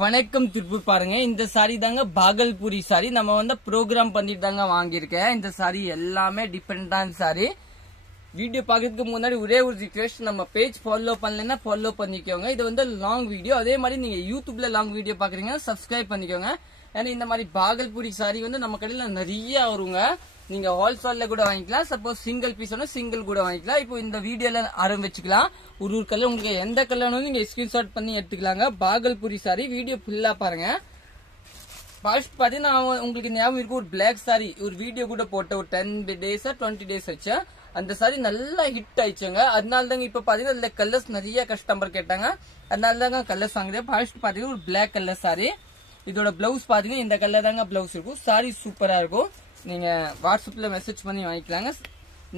வணக்கம் திருப்பூர் பாருங்க. இந்த சாரி தாங்க பாகல்பூரி சாரி. நம்ம வந்து ப்ரோக்ராம் பண்ணிட்டு தாங்க வாங்கியிருக்கேன். இந்த சாரி எல்லாமே டிஃபரெண்டான சாரி. வீடியோ பாக்கிறதுக்கு முன்னாடி ஒரே ஒரு ரிக்வெஸ்ட், நம்ம பேஜ் ஃபாலோ பண்ணலன்னா ஃபாலோ பண்ணிக்கோங்க. இது வந்து லாங் வீடியோ. அதே மாதிரி நீங்க யூடியூப்ல லாங் வீடியோ பாக்குறீங்கன்னா சப்ஸ்கிரைப் பண்ணிக்கோங்க. ஏன்னா இந்த மாதிரி பாகல்பூரி சாரி வந்து நம்ம கடையில நிறைய வருங்க. நீங்க ஹோல்சேல்ல கூட வாங்கிக்கலாம். சப்போஸ் சிங்கிள் பீஸ் சிங்கிள் கூட வாங்கிக்கலாம். இப்போ இந்த வீடியோல ஆரம்பிச்சுக்கலாம். ஒரு கலர் உங்களுக்கு எந்த கலர் நீங்க ஸ்கிரீன்ஷாட் பண்ணி எடுத்துக்கலாங்க. பாகல்பூரி சாரி வீடியோ ஃபுல்லா பாருங்க. ஃபர்ஸ்ட் பாத்தீங்கன்னா உங்களுக்கு ஞாபகம் இருக்கும், ஒரு பிளாக் சாரி ஒரு வீடியோ கூட போட்ட ஒரு 10 days 20 days வச்சு அந்த சாரி நல்லா ஹிட் ஆயிடுச்சுங்க. அதனால தாங்க இப்ப பாத்தீங்கன்னா அதுல கலர்ஸ் நிறைய கஸ்டமர் கேட்டாங்க. அதனால தாங்க கலர்ஸ் வாங்குறேன். ஃபர்ஸ்ட் பாத்தீங்கன்னா ஒரு பிளாக் கலர் சாரி. இதோட பிளவுஸ் பாத்தீங்கன்னா இந்த கலர் தாங்க பிளவுஸ் இருக்கும். சாரி சூப்பரா இருக்கும். நீங்க வாட்ஸ்அப்ல மெசேஜ் பண்ணி வாங்கிக்கலாங்க.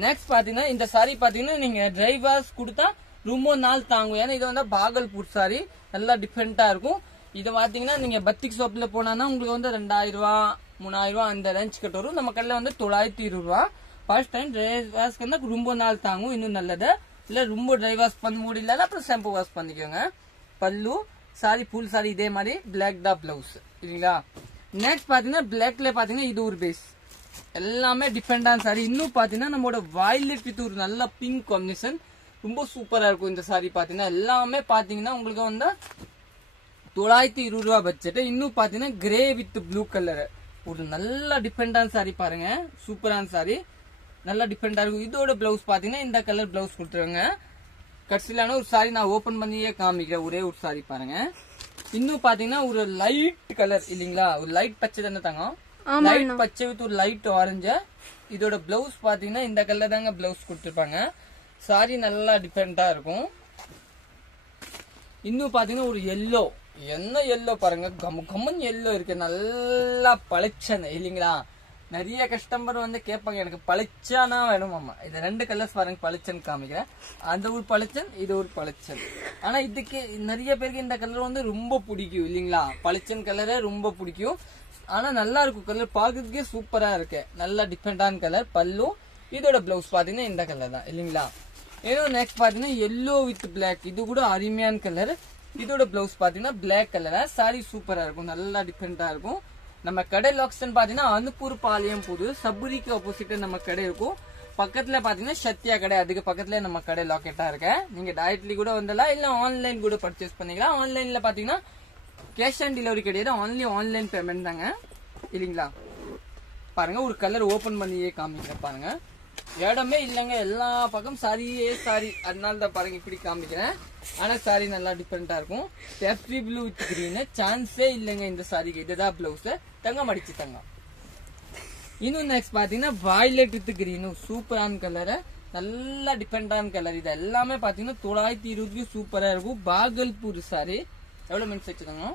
நெக்ஸ்ட் பாத்தீங்கன்னா இந்த சாரி பாத்தீங்கன்னா நீங்க ட்ரை வாஷ் கொடுத்தா ரொம்ப நாள் தாங்கும். ஏன்னா இது வந்து பாகல்பூர் சாரி நல்லா டிஃபரெண்டா இருக்கும். இது பாத்தீங்கன்னா நீங்க பத்திக் ஷாப்ல போனா உங்களுக்கு வந்து 2000 ரூபாய் 3000 ரூபாய் அந்த ரேஞ்ச் கிட்ட வரும். நம்ம கடையில வந்து 920 ரூபாய். ஃபர்ஸ்ட் டைம் ட்ரை வாஷ் பண்ணா ரொம்ப நாள் தாங்கும். இன்னும் நல்லது. இல்ல ரொம்ப ட்ரை வாஷ் பண்ண முடியல அப்புறம் ஷாம்பு வாஷ் பண்ணிக்கோங்க. பல்லு சாரி ஃபுல் சாரி இதே மாதிரி பிளாக் தான் பிளவுஸ் இல்லைங்களா. நெக்ஸ்ட் பாத்தீங்கன்னா பிளாக்ல பாத்தீங்கன்னா இது ஒரு பேஸ் எல்லாமே டிஃபரெண்டான சாரி. இன்னும் பாத்தீங்கன்னா நம்மளோட வயலட் வித் ஒரு நல்ல பிங்க் காம்பினேஷன் ரொம்ப சூப்பரா இருக்கும். இந்த சாரி பாத்தீங்கன்னா எல்லாமே பாத்தீங்கன்னா உங்களுக்கு வந்து 920 ரூபாய் பட்ஜெட். இன்னும் பாத்தீங்கன்னா கிரே வித் ப்ளூ கலர் ஒரு நல்ல டிஃபரெண்டான சாரி பாருங்க. சூப்பரான சாரி நல்லா டிஃபரெண்டா இருக்கும். இதோட பிளவுஸ் பாத்தீங்கன்னா இந்த கலர் பிளவுஸ் கொடுத்துருவாங்க. கடைசியிலான ஒரு சாரி நான் ஓபன் பண்ணியே காமிக்கிறேன். ஒரே ஒரு சாரி பாருங்க. இன்னும் பாத்தீங்கன்னா ஒரு லைட் கலர் இல்லீங்களா, ஒரு லைட் பச்சை தானே தாங்க, லைட் பச்சை வித் ஒரு லைட் ஆரஞ்சு. இதோட பிளவுஸ் பாத்தீங்கன்னா இந்த கலர் தாங்க பிளவுஸ் கொடுத்துருப்பாங்க. சாரி நல்லா டிஃபரெண்டா இருக்கும். இன்னும் பாத்தீங்கன்னா ஒரு எல்லோ, என்ன எல்லோ பாருங்க, கம்மன் எல்லோ இருக்கு, நல்லா பளிச்சன இல்லீங்களா. நிறைய கஸ்டமர் வந்து கேட்பாங்க எனக்கு பளிச்சானா வேணுமாமா. இது ரெண்டு கலர்ஸ் பாருங்க, பளிச்சன் காமிக்கிறேன். அந்த ஒரு பளிச்சன் இது ஒரு பளிச்சன். ஆனா இதுக்கு நிறைய பேருக்கு இந்த கலர் வந்து ரொம்ப பிடிக்கும் இல்லீங்களா. பளிச்சன் கலரே ரொம்ப பிடிக்கும். ஆனா நல்லா இருக்கும் கலர், பாக்குறதுக்கே சூப்பரா இருக்கு. நல்லா டிஃபரெண்டான கலர். பல்லு இதோட பிளவுஸ் பாத்தீங்கன்னா இந்த கலர் தான் இல்லீங்களா. ஏதோ நெக்ஸ்ட் பாத்தீங்கன்னா எல்லோ வித் பிளாக், இது கூட அருமையான கலர். இதோட பிளவுஸ் பாத்தீங்கன்னா பிளாக் கலர். சாரி சூப்பரா இருக்கும், நல்லா டிஃபரெண்டா இருக்கும். நம்ம கடை லொகேஷன் பாத்தீங்கன்னா அனுப்பூர் பாளையம் புது சபுரிக்கு ஆப்போசிட் நம்ம கடை இருக்கும். பக்கத்துல பாத்தீங்கன்னா சத்யா கடை, அதுக்கு பக்கத்துல நம்ம கடை லொகேட்டா இருக்கு. நீங்க டைரக்ட்லி கூட வந்துடலாம், இல்ல ஆன்லைன் கூட பர்ச்சேஸ் பண்ணிக்கலாம். ஆன்லைன்ல பாத்தீங்கன்னா கேஷ் ஆன் டெலிவரி கிடையாது, ஒன்லி ஆன்லைன் பேமெண்ட் தாங்க இல்லீங்களா. பாருங்க ஒரு கலர் ஓபன் பண்ணியே காமிக்கிறேன் பாருங்க. இடமே இல்லைங்க, எல்லா பக்கம் சாரியே சாரி. அதனால தான் பாருங்க இப்படி காமிக்கிறேன். ஆனா சாரி நல்லா டிஃபரெண்டா இருக்கும். பெப்சி ப்ளூ வித் கிரீன் சான்ஸே இல்லைங்க இந்த சாரிக்கு. இதுதான் பிளவுஸ், தங்கம் அடிச்சு தங்கம். இன்னும் நெக்ஸ்ட் பாத்தீங்கன்னா வயலட் வித் கிரீன் சூப்பரான கலர், நல்லா டிஃபரெண்டான கலர். இது எல்லாமே பாத்தீங்கன்னா 920 சூப்பரா இருக்கும். பாகல்பூர் சாரி எவ்வளவு மினிட்ஸ் வச்சுக்கோங்க.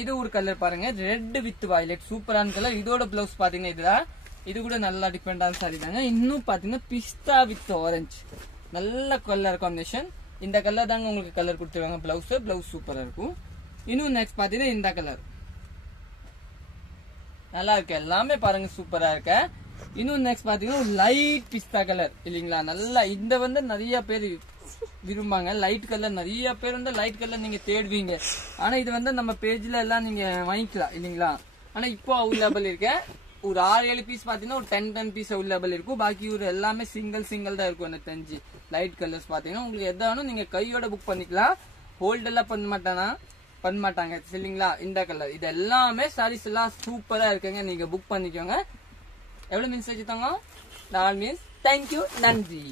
இது ஒரு கலர் பாருங்க, ரெட் வித் வயலட் சூப்பரான கலர். இதோட பிளவுஸ் பாத்தீங்கன்னா இதுதான். இது கூட நல்லா டிஃபரெண்டான சாரி தாங்க. இன்னும் பாத்தீங்கன்னா பிஸ்தா வித் ஆரஞ்சு நல்ல கலர் காம்பினேஷன். இந்த கலர் தாங்க உங்களுக்கு கலர் கொடுத்துருவாங்க. பிளவுஸ் சூப்பரா இருக்கும். இன்னும் நெக்ஸ்ட் பாத்தீங்கன்னா இந்த கலர் நல்லா இருக்கு. எல்லாமே பாருங்க சூப்பரா இருக்கு. இன்னும் நெக்ஸ்ட் பாத்தீங்கன்னா லைட் பிஸ்தா கலர் இல்லீங்களா. நல்லா இந்த வந்து நிறைய பேர் விரும்பாங்க லைட் கலர். நிறைய பேர் வந்து லைட் கலர் நீங்க தேடுவீங்க. ஆனா இது வந்து நம்ம பேஜ்ல எல்லாம் நீங்க வாங்கிக்கலாம் இல்லீங்களா. ஆனா இப்போ அவைலபிள் இருக்கு. ஒரு 6-7 பீஸ் பாத்தீங்கன்னா ஒரு 10 பீஸ் அவைலபிள் இருக்கும். பாக்கி ஒரு எல்லாமே சிங்கிள் தான் இருக்கும். எனக்கு தெரிஞ்சு லைட் கலர்ஸ் பாத்தீங்கன்னா உங்களுக்கு எது வேணும் நீங்க கையோட புக் பண்ணிக்கலாம். ஹோல்ட் எல்லாம் பண்ண மாட்டாங்க சரிங்களா. இந்த கலர் இது எல்லாமே சாரீஸ் எல்லாம் சூப்பரா இருக்குங்க. நீங்க புக் பண்ணிக்கோங்க. எவ்வளவு மீன்ஸ் வச்சுட்டாங்க 4 மீன்ஸ். தேங்க்யூ, நன்றி.